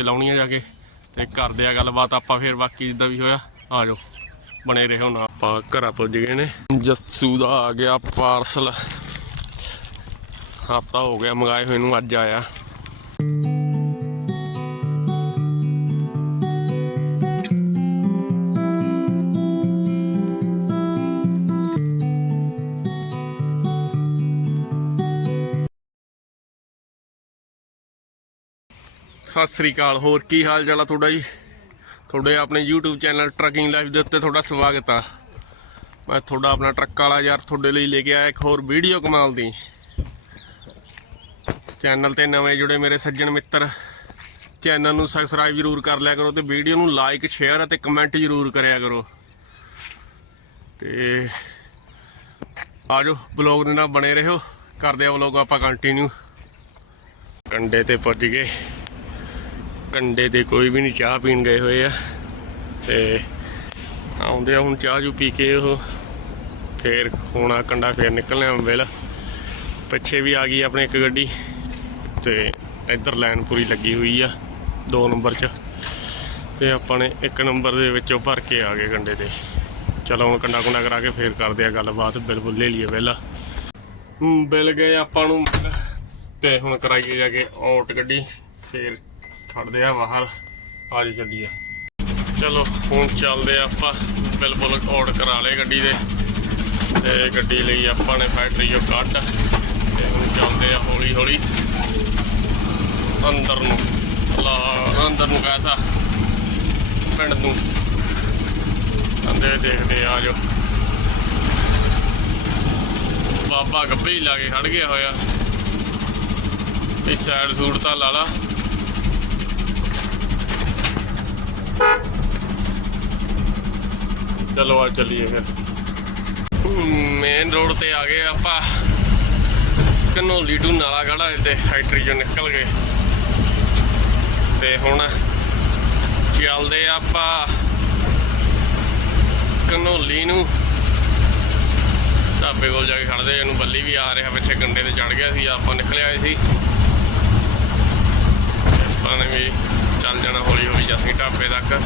ਪਾਸੇ ਲਾਉਣੀਆਂ ਜਾ ਕੇ ਤੇ ਕਰਦੇ ਆ ਗੱਲਬਾਤ, ਆਪਾਂ ਫਿਰ ਬਾਕੀ ਜਿੱਦਾਂ ਵੀ ਹੋਇਆ, ਆ ਜਾਓ, ਬਣੇ ਰਹੇ ਹੁਣ ਆਪਾਂ ਘਰਾਂ ਪੁੱਜ ਗਏ ਨੇ। ਜੱਸੂ ਦਾ ਆ ਗਿਆ ਪਾਰਸਲ ਹਫਤਾ ਹੋ ਗਿਆ ਮੰਗਾਏ ਹੋਏ ਨੂੰ, ਅੱਜ ਆਇਆ। ਸਤਿ ਸ੍ਰੀ ਅਕਾਲ, ਹੋਰ ਕੀ ਹਾਲ ਚਾਲ ਆ ਤੁਹਾਡਾ ਜੀ? ਤੁਹਾਡੇ ਆਪਣੇ YouTube ਚੈਨਲ ਟਰੱਕਿੰਗ ਲਾਈਫ ਦੇ ਉੱਤੇ ਤੁਹਾਡਾ ਸਵਾਗਤ ਆ। ਮੈਂ ਤੁਹਾਡਾ ਆਪਣਾ ਟਰੱਕ ਵਾਲਾ ਯਾਰ ਤੁਹਾਡੇ ਲਈ ਲੈ ਕੇ ਆਇਆ ਇੱਕ ਹੋਰ ਵੀਡੀਓ ਕਮਾਲ ਦੀ। ਚੈਨਲ ਤੇ ਨਵੇਂ ਜੁੜੇ ਮੇਰੇ ਸੱਜਣ ਮਿੱਤਰ, ਚੈਨਲ ਨੂੰ ਸਬਸਕ੍ਰਾਈਬ ਜ਼ਰੂਰ ਕਰ ਲਿਆ ਕਰੋ ਤੇ ਵੀਡੀਓ ਨੂੰ ਲਾਈਕ ਸ਼ੇਅਰ ਅਤੇ ਕਮੈਂਟ ਜ਼ਰੂਰ ਕਰਿਆ ਕਰੋ। ਤੇ ਆਜੋ ਬਲੌਗ ਦੇ ਨਾਲ ਬਣੇ ਰਹੋ। ਕਰਦੇ ਆ ਬਲੌਗ ਆਪਾਂ ਕੰਟੀਨਿਊ ਕੰਡੇ ਤੇ ਪੁੱਜ ਗਏ। ਕੰਡੇ ਤੇ ਕੋਈ ਵੀ ਨਹੀਂ, ਚਾਹ ਪੀਣ ਗਏ ਹੋਏ ਆ। ਤੇ ਆਉਂਦੇ ਆ ਹੁਣ ਚਾਹ ਜੂ ਪੀ ਕੇ ਉਹ, ਫੇਰ ਖੋਣਾ ਕੰਡਾ ਫੇਰ ਨਿਕਲਣਾ ਵੇਲ ਪਿੱਛੇ ਵੀ ਆ ਗਈ ਆਪਣੇ ਇੱਕ ਗੱਡੀ, ਤੇ ਇੱਧਰ ਲਾਈਨ ਪੂਰੀ ਲੱਗੀ ਹੋਈ ਆ 2 ਨੰਬਰ 'ਚ। ਤੇ ਆਪਾਂ ਨੇ ਇੱਕ ਨੰਬਰ ਦੇ ਵਿੱਚੋਂ ਭਰ ਕੇ ਆ ਗਏ ਕੰਡੇ ਤੇ। ਚਲੋ ਹੁਣ ਕੰਡਾ ਕੁੰਡਾ ਕਰਾ ਕੇ ਫੇਰ ਕਰਦੇ ਆ ਗੱਲਬਾਤ ਬਿਲਕੁਲ ਲੈ ਲਈਏ ਵੇਲਾ ਬਿਲ ਗਏ ਆਪਾਂ ਨੂੰ, ਤੇ ਹੁਣ ਕਰਾਈਏ ਜਾ ਕੇ ਆਊਟ ਗੱਡੀ, ਫੇਰ ਛੱਡਦੇ ਆ ਬਾਹਰ। ਆ ਜੀ ਚੱਲੀਏ ਚਲੋ, ਹੁਣ ਚੱਲਦੇ ਆ ਆਪਾਂ। ਬਿਲਕੁਲ ਆਊਟ ਕਰਾ ਲਏ ਗੱਡੀ ਦੇ। ਤੇ ਗੱਡੀ ਲਈ ਆਪਾਂ ਨੇ ਫੈਕਟਰੀ ਕੱਢ। ਤੇ ਹੁਣ ਚੱਲਦੇ ਆ ਹੌਲੀ ਹੌਲੀ ਅੰਦਰ ਨੂੰ। ਲਾ, ਅੰਦਰ ਨੂੰ ਕਹਤਾ। ਪਿੰਡ ਨੂੰ। ਅੰਦੇ ਦੇਖਦੇ ਆ ਜੋ ਬਾਬਾ ਗੱਬੇ ਹੀ ਲਾ ਕੇ ਖੜ ਗਿਆ ਹੋਇਆ। ਇਹ ਸਾਈਡ ਸੂਟ ਤਾਂ ਲਾ ਲਾ। ਚਲੋ ਆ ਚੱਲੀਏ ਫਿਰ। ਮੇਨ ਰੋਡ ਤੇ ਆ ਗਏ ਆਪਾਂ। ਕਨੋਲੀ ਟੂ ਨਾਲਾ ਗੜਾ ਤੇ ਫੈਕਟਰੀ ਚੋਂ ਨਿਕਲ ਗਏ। ਤੇ ਹੁਣ ਚੱਲਦੇ ਆਪਾਂ ਕਨੋਲੀ ਨੂੰ। ਢਾਬੇ ਕੋਲ ਜਾ ਕੇ ਖੜਦੇ ਇਹਨੂੰ ਬੱਲੀ ਵੀ ਆ ਰਿਹਾ, ਪਿੱਛੇ ਕੰਡੇ ਤੇ ਚੜ ਗਿਆ ਸੀ, ਆਪਾਂ ਨਿਕਲ ਆਏ ਸੀ। ਆਪਾਂ ਨੇ ਵੀ ਚੱਲ ਜਾਣਾ ਹੌਲੀ ਹੌਲੀ ਜਸਮੀ ਢਾਬੇ ਤੱਕ,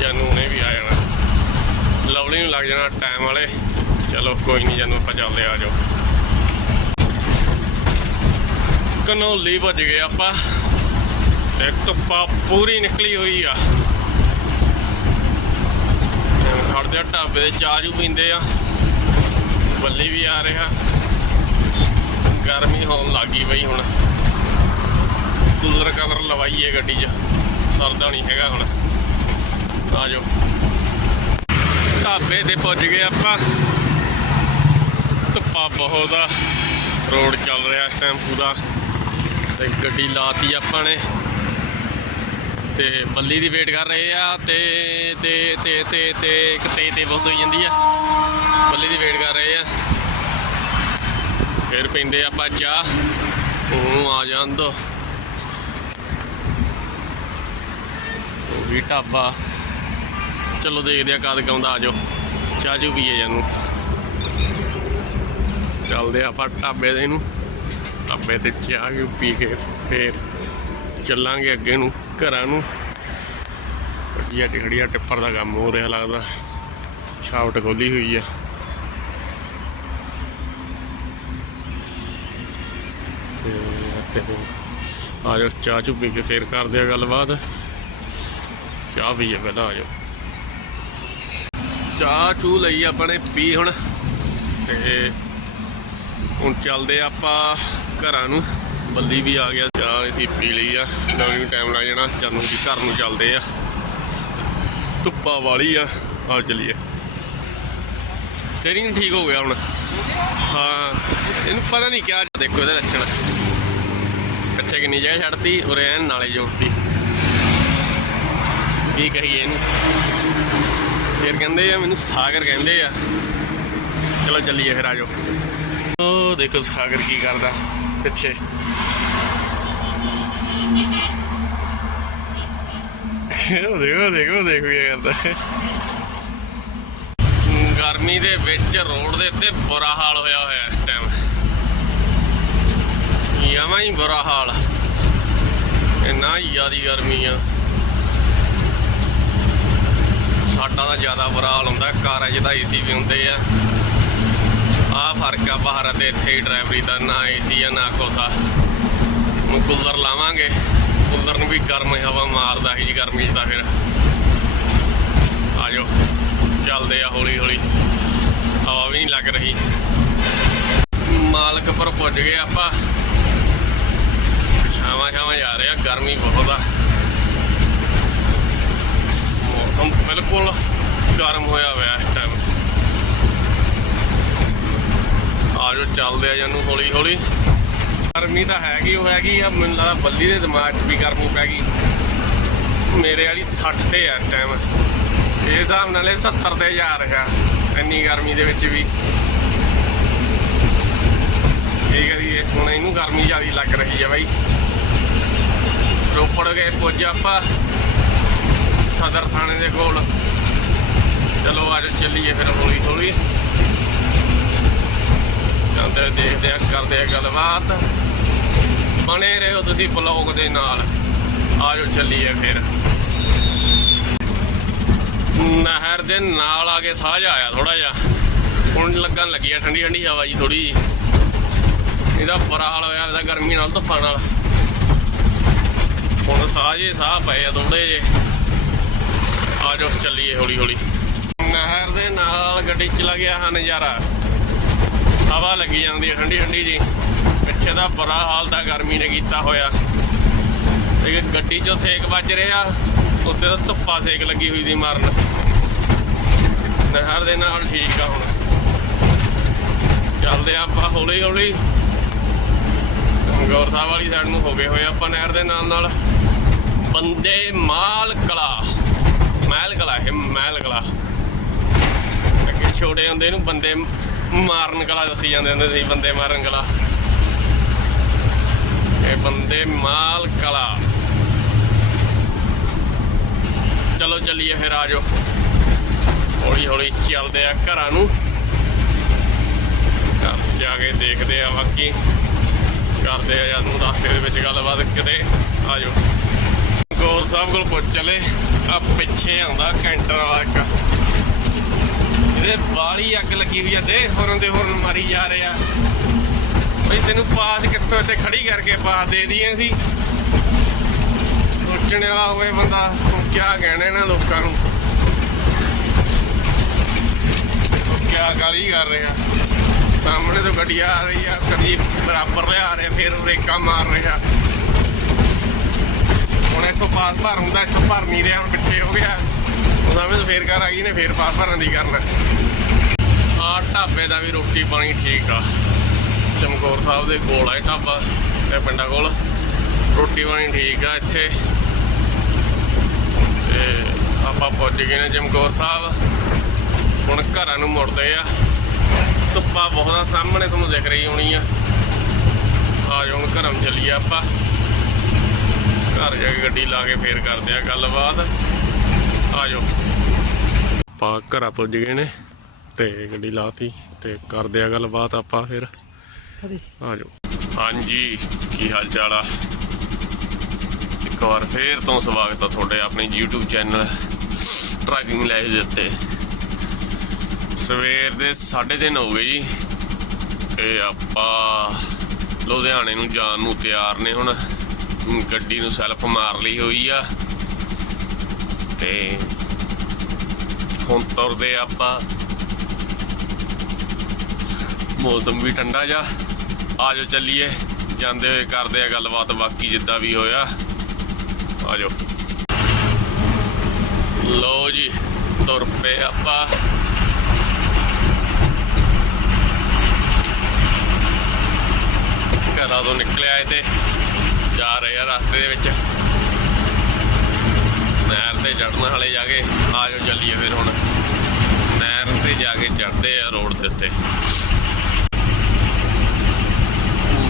ਜਾਂ ਨੇ ਵੀ ਆ ਜਾਣਾ। ਲਵਲੀ ਨੂੰ ਲੱਗ ਜਾਣਾ ਟਾਈਮ ਵਾਲੇ। ਚਲੋ ਕੋਈ ਨਹੀਂ ਜਾਨੂੰ ਆਪਾਂ ਚੱਲਦੇ ਆ ਜਾਓ। ਕਨੋਲੀ ਭੱਜ ਗਏ ਆਪਾਂ। ਤੇ ਧੁੱਪਾ ਪੂਰੀ ਨਿਕਲੀ ਹੋਈ ਆ। ਖੜਦੇ ਆ ਢਾਬੇ ਦੇ ਚਾਹ ਜੂ ਪੀਂਦੇ ਆ। ਬੱਲੀ ਵੀ ਆ ਰਿਹਾ। ਗਰਮੀ ਹੋਣ ਲੱਗੀ ਬਈ ਹੁਣ। ਕੂਲਰ ਕਵਰ ਲਵਾਈਏ ਗੱਡੀ 'ਚ। ਸਰਦਾ ਨਹੀਂ ਹੈਗਾ ਹੁਣ। ਆ ਜਾਓ। ਢਾਬੇ ਤੇ ਪੁੱਜ ਗਏ ਆਪਾਂ। ਧੁੱਪਾ ਬਹੁਤ ਆ। ਰੋਡ ਚੱਲ ਰਿਹਾ ਇਸ ਟਾਈਮ ਪੂਰਾ। ਤੇ ਗੱਡੀ ਲਾਤੀ ਆਪਾਂ ਨੇ। ਤੇ ਬੱਲੀ ਦੀ ਵੇਟ ਕਰ ਰਹੇ ਆ। ਤੇ ਤੇ ਤੇ ਤੇ ਤੇ ਇੱਕ ਤੇ ਤੇ ਬਹੁਤ ਹੋਈ ਜਾਂਦੀ ਆ। ਬੱਲੀ ਦੀ ਵੇਟ ਕਰ ਰਹੇ ਆ। ਫਿਰ ਪੈਂਦੇ ਆਪਾਂ ਚਾਹ। ਉਹ ਆ ਜਾਣ ਦੋ ਉਹ ਵੀ ਢਾਬਾ। ਚਲੋ ਦੇਖਦੇ ਆ ਕਦ ਕਾਉਂਦਾ ਆ ਜਾਓ ਚਾਹ ਚੂ ਪੀਏ ਜਾਨੂੰ। ਚੱਲਦੇ ਆ ਆਪਾਂ ਢਾਬੇ ਦੇ ਨੂੰ ਢਾਬੇ ਤੇ ਚਾਹ ਚੂ ਪੀ ਕੇ ਫੇਰ ਚੱਲਾਂਗੇ ਅੱਗੇ ਨੂੰ, ਘਰਾਂ ਨੂੰ। ਵੱਡੀਆਂ ਟਿਕੜੀਆਂ ਟਿੱਪਰ ਦਾ ਕੰਮ ਹੋ ਰਿਹਾ ਲੱਗਦਾ। ਛਾਵਟ ਖੋਲੀ ਹੋਈ ਆ। ਤੇ ਤੇ ਜਾਓ ਚਾਹ ਚੂ ਪੀ ਕੇ ਫੇਰ ਕਰਦੇ ਆ ਗੱਲਬਾਤ। ਚਾਹ ਪੀਏ ਪਹਿਲਾਂ ਆ ਜਾਓ ਚਾਹ ਚੂ ਲਈ ਆਪਾਂ ਨੇ ਪੀ ਹੁਣ। ਤੇ ਹੁਣ ਚੱਲਦੇ ਆਪਾਂ ਘਰਾਂ ਨੂੰ। ਬੱਲੀ ਵੀ ਆ ਗਿਆ, ਚਾਹ ਅਸੀਂ ਪੀ ਲਈ ਆ। ਨਵੀਂ ਟਾਈਮ ਲੱਗ ਜਾਣਾ, ਚਰਨ ਦੀ ਘਰ ਨੂੰ ਚੱਲਦੇ ਆ। ਧੁੱਪਾ ਵਾਲੀ ਆ। ਆ ਚਲੀਏ। ਸਟੇਰਿੰਗ ਠੀਕ ਹੋ ਗਿਆ ਹੁਣ? ਹਾਂ, ਇਹਨੂੰ ਪਤਾ ਨਹੀਂ ਕਿਆ ਦੇਖੋ ਇਹਦਾ ਲੱਛਣ। ਪਿੱਛੇ ਕਿੰਨੀ ਜਗ੍ਹਾ ਛੱਡਤੀ, ਉਰੇ ਐਨ ਨਾਲੇ ਜੋੜਤੀ। ਕੀ ਕਹੀਏ ਇਹਨੂੰ? ਫਿਰ ਕਹਿੰਦੇ ਆ, ਮੈਨੂੰ ਸਾਗਰ ਕਹਿੰਦੇ ਆ। ਚਲੋ ਚੱਲੀਏ ਫਿਰ ਆਜੋ ਉਹ ਦੇਖੋ ਸਾਗਰ ਕੀ ਕਰਦਾ ਪਿੱਛੇ। ਦੇਖੋ ਦੇਖੋ ਦੇਖੋ ਕੀ ਕਰਦਾ। ਗਰਮੀ ਦੇ ਵਿੱਚ ਰੋਡ ਦੇ ਉੱਤੇ ਬੁਰਾ ਹਾਲ ਹੋਇਆ ਹੋਇਆ ਇਸ ਟਾਈਮ ਯਾਮਾ ਹੀ ਬੁਰਾ ਹਾਲ। ਇੰਨਾ ਜ਼ਿਆਦੀ ਗਰਮੀ ਆ। ਸਾਡਾ ਤਾਂ ਜ਼ਿਆਦਾ ਬੁਰਾ ਹਾਲ ਹੁੰਦਾ ਕਾਰਾਂ 'ਚ ਤਾਂ ਏਸੀ ਵੀ ਹੁੰਦੇ ਆ। ਆਹ ਫ਼ਰਕ ਆ ਬਾਹਰ ਤੇ ਇੱਥੇ ਡਰਾਈਵਰੀ ਦਾ, ਨਾ ਏਸੀ ਆ, ਨਾ ਕੁਛ ਆ। ਹੁਣ ਕੂਲਰ ਲਾਵਾਂਗੇ। ਕੂਲਰ ਨੂੰ ਵੀ ਗਰਮ ਹਵਾ ਮਾਰਦਾ ਹੀ ਜੀ, ਗਰਮੀ 'ਚ ਤਾਂ ਫਿਰ। ਆਜੋ, ਚੱਲਦੇ ਆ ਹੌਲੀ ਹੌਲੀ। ਹਵਾ ਵੀ ਨਹੀਂ ਲੱਗ ਰਹੀ। ਮਾਲਕ ਪਰ ਪੁੱਜ ਗਏ ਆਪਾਂ। ਛਾਵਾਂ ਛਾਵਾਂ ਜਾ ਰਿਹਾ, ਗਰਮੀ ਬਹੁਤ ਆ। ਮੌਸਮ ਬਿਲਕੁਲ ਗਰਮ ਹੋਇਆ ਹੋਇਆ ਇਸ ਟਾਈਮ ਆਜੋ ਚੱਲਦੇ ਆ ਜਾਨੂੰ ਹੌਲੀ ਹੌਲੀ ਗਰਮੀ ਤਾਂ ਹੈਗੀ, ਉਹ ਹੈਗੀ ਆ, ਮੈਨੂੰ ਲੱਗਦਾ ਬੱਲੀ ਦੇ ਦਿਮਾਗ 'ਚ ਵੀ ਗਰਮੀ ਪੈ ਗਈ। ਮੇਰੇ ਵਾਲੀ 60 ਤੇ ਆ ਇਸ ਟਾਈਮ ਇਹ ਹਿਸਾਬ ਨਾਲ ਇਹ 70 ਤੇ ਜਾ ਰਿਹਾ, ਇੰਨੀ ਗਰਮੀ ਦੇ ਵਿੱਚ ਵੀ। ਕੀ ਕਰੀਏ, ਹੁਣ ਇਹਨੂੰ ਗਰਮੀ ਜ਼ਿਆਦਾ ਲੱਗ ਰਹੀ ਆ ਬਾਈ। ਰੋਪੜ ਗਏ ਪੁੱਜ ਆਪਾਂ। ਸਦਰ ਥਾਣੇ ਦੇ ਕੋਲ। ਚਲੋ, ਅੱਜ ਚੱਲੀਏ ਫਿਰ ਹੌਲੀ ਹੌਲੀ। ਜਾਂਦੇ ਦੇਖਦੇ ਆ ਕਰਦੇ ਆ ਗੱਲਬਾਤ। ਬਣੇ ਰਹੋ ਤੁਸੀਂ ਬਲੌਗ ਦੇ ਨਾਲ। ਆਜੋ ਚੱਲੀਏ ਫਿਰ। ਨਹਿਰ ਦੇ ਨਾਲ ਆ ਕੇ ਸਾਹ ਜਿਹਾ ਆਇਆ ਥੋੜਾ ਜਿਹਾ। ਹੁਣ ਲੱਗਣ ਲੱਗੀ ਆ ਠੰਡੀ ਠੰਡੀ ਹਵਾ ਜੀ ਥੋੜੀ ਜੀ ਇਹਦਾ ਬੁਰਾ ਹਾਲ ਹੋਇਆ, ਇਹਦਾ ਗਰਮੀ ਨਾਲ ਧੁੱਪਾਂ ਨਾਲ। ਹੁਣ ਸਾਹ ਜੇ ਸਾਹ ਪਏ ਆ ਥੋੜੇ ਜੇ। ਆਜੋ, ਚੱਲੀਏ ਹੌਲੀ ਹੌਲੀ। ਨਹਿਰ ਦੇ ਨਾਲ ਗੱਡੀ ਚਲਾ ਗਿਆ ਹਾਂ ਨਜ਼ਾਰਾ। ਹਵਾ ਲੱਗੀ ਜਾਂਦੀ ਹੈ ਠੰਡੀ ਠੰਡੀ ਜੀ। ਪਿੱਛੇ ਦਾ ਬੁਰਾ ਹਾਲ ਤਾਂ ਗਰਮੀ ਨੇ ਕੀਤਾ ਹੋਇਆ। ਤੇ ਗੱਡੀ 'ਚੋਂ ਸੇਕ ਵੱਜ ਰਿਹਾ, ਉੱਤੇ ਤਾਂ ਧੁੱਪਾ ਸੇਕ ਲੱਗੀ ਹੋਈ ਦੀ ਮਾਰਨ। ਨਹਿਰ ਦੇ ਨਾਲ ਠੀਕ ਆ ਹੁਣ। ਚੱਲਦੇ ਆ ਆਪਾਂ ਹੌਲੀ ਹੌਲੀ। ਗੌਰ ਸਾਹਿਬ ਵਾਲੀ ਸਾਈਡ ਨੂੰ ਹੋ ਗਏ ਹੋਏ ਆਪਾਂ ਨਹਿਰ ਦੇ ਨਾਲ ਨਾਲ ਬੰਦੇ ਮਾਲ ਕਲਾ। ਮਹਿਲ ਕਲਾ ਇਹ ਮਹਿਲ ਕਲਾ ਅੱਗੇ ਛੋਟੇ ਹੁੰਦੇ ਇਹਨੂੰ ਬੰਦੇ ਮਾਰਨ ਕਲਾ ਦੱਸੀ ਜਾਂਦੇ ਹੁੰਦੇ ਸੀ, ਬੰਦੇ ਮਾਰਨ ਕਲਾ। ਇਹ ਬੰਦੇ ਮਾਲ ਕਲਾ। ਚਲੋ ਚੱਲੀਏ ਫਿਰ ਆਜੋ ਹੌਲੀ ਹੌਲੀ ਚੱਲਦੇ ਆ ਘਰਾਂ ਨੂੰ। ਘਰ ਜਾ ਕੇ ਦੇਖਦੇ ਆ ਬਾਕੀ। ਕਰਦੇ ਆ ਜਦ ਨੂੰ ਰਸਤੇ ਦੇ ਵਿੱਚ ਗੱਲਬਾਤ ਕਿਤੇ। ਆਜੋ ਗੋਲ ਸਾਹਿਬ ਕੋਲ ਪੁੱਛ ਚਲੇ। ਆ ਪਿੱਛੇ ਆਉਂਦਾ, ਕੈਂਟਰ ਵਾਲਾ ਇੱਕ। ਇਹਦੇ ਬਾਲੀ ਅੱਗ ਲੱਗੀ ਹੋਈ ਆ ਦੇ ਹੋਰਨ ਦੇ ਹੋਰਨ ਮਾਰੀ ਜਾ ਰਿਹਾ ਬਈ ਤੈਨੂੰ ਪਾਸ ਕਿੱਥੋਂ ਇੱਥੇ ਖੜੀ ਕਰਕੇ ਪਾਸ ਦੇ ਦਈਏ ਸੀ ਸੋਚਣ ਵਾਲਾ ਹੋਵੇ ਬੰਦਾ, ਹੁਣ ਕਿਆ ਕਹਿਣਾ ਇਹਨਾਂ ਲੋਕਾਂ ਨੂੰ। ਉਹ ਕਿਆ ਗਾਲੀ ਕਰ ਰਿਹਾ ਸਾਹਮਣੇ ਤੋਂ ਗੱਡੀ ਆ ਰਹੀ ਆ, ਕਦੀ ਬਰਾਬਰ ਲਿਆ ਰਿਹਾ ਫਿਰ ਰੇਕਾ ਮਾਰ ਰਿਹਾ ਇੱਥੋਂ ਪਾਸ ਭਰ ਹੁੰਦਾ ਇੱਥੋਂ ਭਰ ਨਹੀਂ ਰਿਹਾ, ਹੁਣ ਪਿੱਛੇ ਹੋ ਗਿਆ। ਉਹਦਾ ਵੀ ਫੇਰ ਕਰ ਆ ਗਈ ਨੇ, ਫੇਰ ਪਾਸ ਭਰਨ ਦੀ ਕਰਨਾ। ਆ ਢਾਬੇ ਦਾ ਵੀ ਰੋਟੀ ਪਾਣੀ ਠੀਕ ਆ। ਚਮਕੌਰ ਸਾਹਿਬ ਦੇ ਕੋਲ ਆ ਢਾਬਾ, ਇਹ ਪਿੰਡਾਂ ਕੋਲ। ਰੋਟੀ ਪਾਣੀ ਠੀਕ ਆ ਇੱਥੇ। ਤੇ ਆਪਾਂ ਪਹੁੰਚ ਗਏ ਨੇ ਚਮਕੌਰ ਸਾਹਿਬ। ਹੁਣ ਘਰਾਂ ਨੂੰ ਮੁੜਦੇ ਆ। ਧੁੱਪਾ ਬਹੁਤ ਸਾਹਮਣੇ ਤੁਹਾਨੂੰ ਦਿਖ ਰਹੀ ਹੋਣੀ ਆ। ਆ ਜਾਓ, ਹੁਣ ਘਰਾਂ ਨੂੰ ਚੱਲੀਏ ਆਪਾਂ। ਘਰ ਜਾ ਕੇ ਗੱਡੀ ਲਾ ਕੇ ਫੇਰ ਕਰਦੇ ਆ ਗੱਲਬਾਤ। ਆ ਜਾਓ। ਆਪਾਂ ਘਰਾਂ ਪੁੱਜ ਗਏ ਨੇ ਤੇ ਗੱਡੀ ਲਾਤੀ ਤੇ ਕਰਦੇ ਆ ਗੱਲਬਾਤ ਆਪਾਂ ਫਿਰ। ਆ ਜਾਓ। ਹਾਂਜੀ, ਕੀ ਹਾਲ ਚਾਲ ਆ? ਇੱਕ ਵਾਰ ਫੇਰ ਤੋਂ ਸਵਾਗਤ ਆ ਤੁਹਾਡੇ ਆਪਣੇ YouTube ਚੈਨਲ ਟਰੈਕਿੰਗ ਲਾਈਵ ਦੇ ਉੱਤੇ। ਸਵੇਰ ਦੇ 3:30 ਹੋ ਗਏ ਜੀ। ਤੇ ਆਪਾਂ ਲੁਧਿਆਣੇ ਨੂੰ ਜਾਣ ਨੂੰ ਤਿਆਰ ਨੇ ਹੁਣ। ਗੱਡੀ ਨੂੰ ਸੈਲਫ ਮਾਰ ਲਈ ਹੋਈ ਆ। ਤੇ ਹੁਣ ਤੁਰਦੇ ਆਪਾਂ। ਮੌਸਮ ਵੀ ਠੰਡਾ ਜਾ ਆਜੋ ਚੱਲੀਏ। ਜਾਂਦੇ ਹੋਏ ਕਰਦੇ ਆ ਗੱਲਬਾਤ, ਬਾਕੀ ਜਿੱਦਾਂ ਵੀ ਹੋਇਆ। ਆਜੋ। ਲੋ ਜੀ, ਤੁਰ ਪਏ ਆਪਾਂ। ਘਰਾਂ ਤੋਂ ਨਿਕਲਿਆ ਆਏ ਤੇ। ਜਾ ਰਸਤੇ ਦੇ ਵਿੱਚ। ਨਹਿਰ ਤੇ ਚੜਨ ਵਾਲੇ ਜਾ ਕੇ ਆਜੋ ਚੱਲੀਏ ਫਿਰ ਹੁਣ। ਨਹਿਰ ਤੇ ਜਾ ਕੇ ਚੜਦੇ ਆ ਰੋਡ ਦੇ ਉੱਤੇ।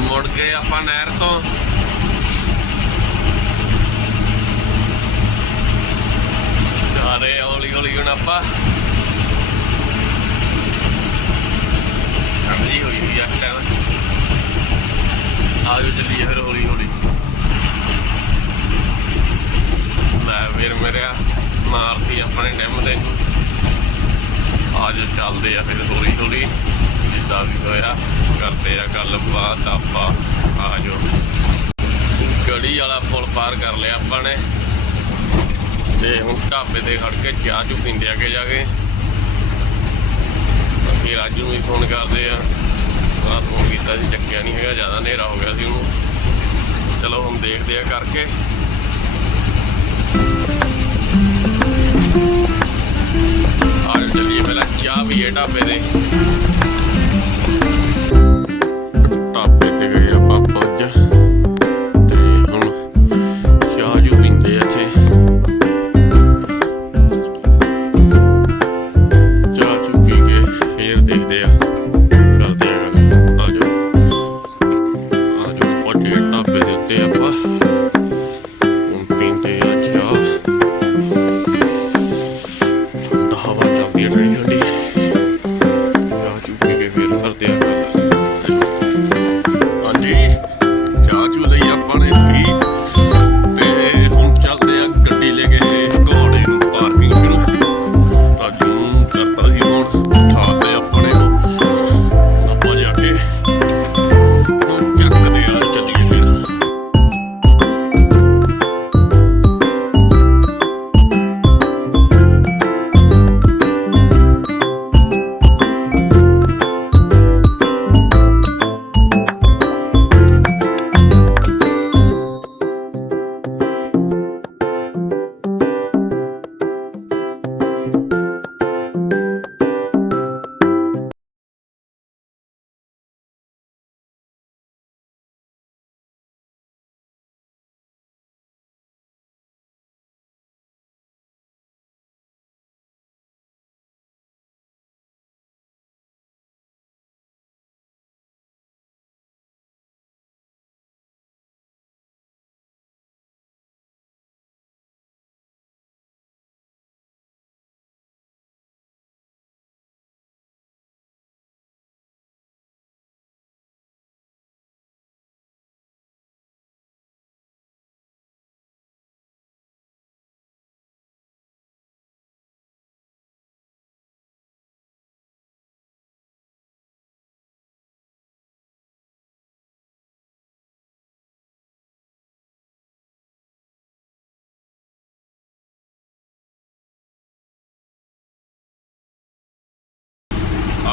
ਮੁੜ ਗਏ ਆਪਾਂ ਨਹਿਰ ਤੋਂ। ਜਾ ਆ ਹੌਲੀ ਹੌਲੀ ਹੁਣ ਆਪਾਂ ਸਮਝੀ ਹੋਈ ਆ ਟਾਈਮ ਆਜੋ ਚੱਲੀਏ ਫਿਰ ਹੌਲੀ ਹੌਲੀ। ਮੈਂ ਵੀਰ ਮੇਰਿਆ ਮਾਰਤੀ ਆਪਣੇ ਡੈਮ ਦੇ ਨੂੰ ਅੱਜ ਚੱਲਦੇ ਆ ਫਿਰ ਹੌਲੀ ਹੌਲੀ, ਜਿੱਦਾਂ ਵੀ ਹੋਇਆ, ਕਰਦੇ ਆ ਗੱਲਬਾਤ ਆਪਾਂ ਆ ਜਾਓ। ਗੜੀ ਵਾਲਾ ਪੁਲ ਪਾਰ ਕਰ ਲਿਆ ਆਪਾਂ ਨੇ। ਤੇ ਹੁਣ ਢਾਬੇ ਤੇ ਖੜ ਕੇ ਚਾਹ ਚੁ ਪੀਂਦੇ ਆਗੇ ਜਾ ਕੇ। ਬਾਕੀ ਰਾਜੂ ਨੂੰ ਵੀ ਫੋਨ ਕਰਦੇ ਆ। ਰਾਤ ਫੋਨ ਕੀਤਾ ਸੀ, ਚੱਕਿਆ ਨਹੀਂ ਹੈਗਾ, ਜ਼ਿਆਦਾ ਹਨੇਰਾ ਹੋ ਗਿਆ ਸੀ ਉਹਨੂੰ। ਚਲੋ ਹੁਣ ਦੇਖਦੇ ਆ ਕਰਕੇ। ਆਜੋ ਚੱਲੀਏ ਪਹਿਲਾਂ ਚਾਹ ਪੀਏ ਢਾਬੇ ਦੇ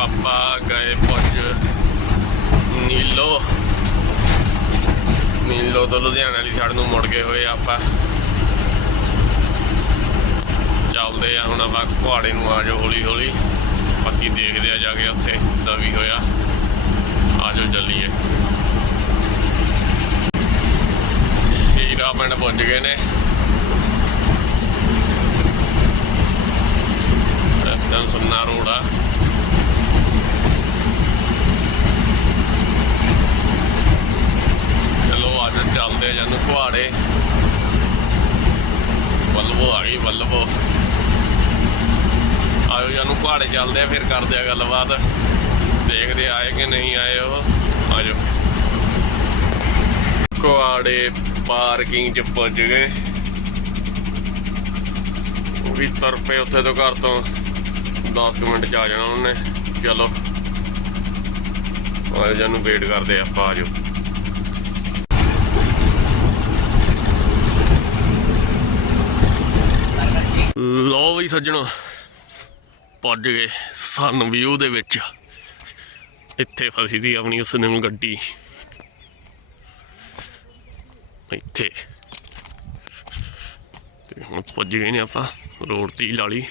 ਆਪਾਂ ਗਏ ਪੁੱਜ। ਨੀਲੋ। ਨੀਲੋ ਤੋਂ ਲੁਧਿਆਣਾ ਵਾਲੀ ਸਾਈਡ ਨੂੰ ਮੁੜ ਗਏ ਹੋਏ ਆਪਾਂ। ਚੱਲਦੇ ਆ ਹੁਣ ਆਪਾਂ ਕੁਹਾੜੇ ਨੂੰ ਆ ਜਾਓ ਹੌਲੀ ਹੌਲੀ ਬਾਕੀ ਦੇਖਦੇ ਆ ਜਾ ਕੇ ਉੱਥੇ ਦਾ ਵੀ ਹੋਇਆ। ਆ ਜਾਓ ਚੱਲੀਏ। ਹੀਰਾ ਪਿੰਡ ਪਹੁੰਚ ਗਏ ਨੇ। ਰਤਨ ਸੁੰਨਾ ਰੋਡ ਆ ਚੱਲਦੇ ਆ ਜਾਨੂੰ ਕੁਹਾੜੇ। ਬੱਲਬੋ ਆ ਗਈ ਬੱਲਬੋ ਆਇਓ ਜਾਨੂੰ ਕੁਹਾੜੇ ਚੱਲਦੇ ਆ, ਫਿਰ ਕਰਦੇ ਆ ਗੱਲਬਾਤ। ਦੇਖਦੇ ਆਏ ਕਿ ਨਹੀਂ ਆਏ ਉਹ। ਆਜੋ। ਕੁਹਾੜੇ ਪਾਰਕਿੰਗ ਚ ਪੁੱਜ ਗਏ। ਉਹ ਵੀ ਤੁਰ ਉੱਥੇ ਤੋਂ ਘਰ ਤੋਂ 10 ਮਿੰਟ ਚ ਆ ਜਾਣਾ ਉਹਨੇ। ਚਲੋ। ਆਇਓ ਜਾਨੂੰ ਵੇਟ ਕਰਦੇ ਆ, ਆਪਾਂ ਆਜੋ। ਲੋ ਵੀ ਸੱਜਣੋ। ਪਹੁੰਚ ਗਏ ਸਨ ਵਿਊ ਦੇ ਵਿੱਚ। ਇੱਥੇ ਫਸੀ ਸੀ ਆਪਣੀ ਉਸ ਨੂੰ ਗੱਡੀ। ਇੱਥੇ। ਤੇ ਹੁਣ ਪੁੱਜ ਗਏ ਨੇ ਆਪਾਂ, ਰੋਡ ਤੇ ਲਾਲੀ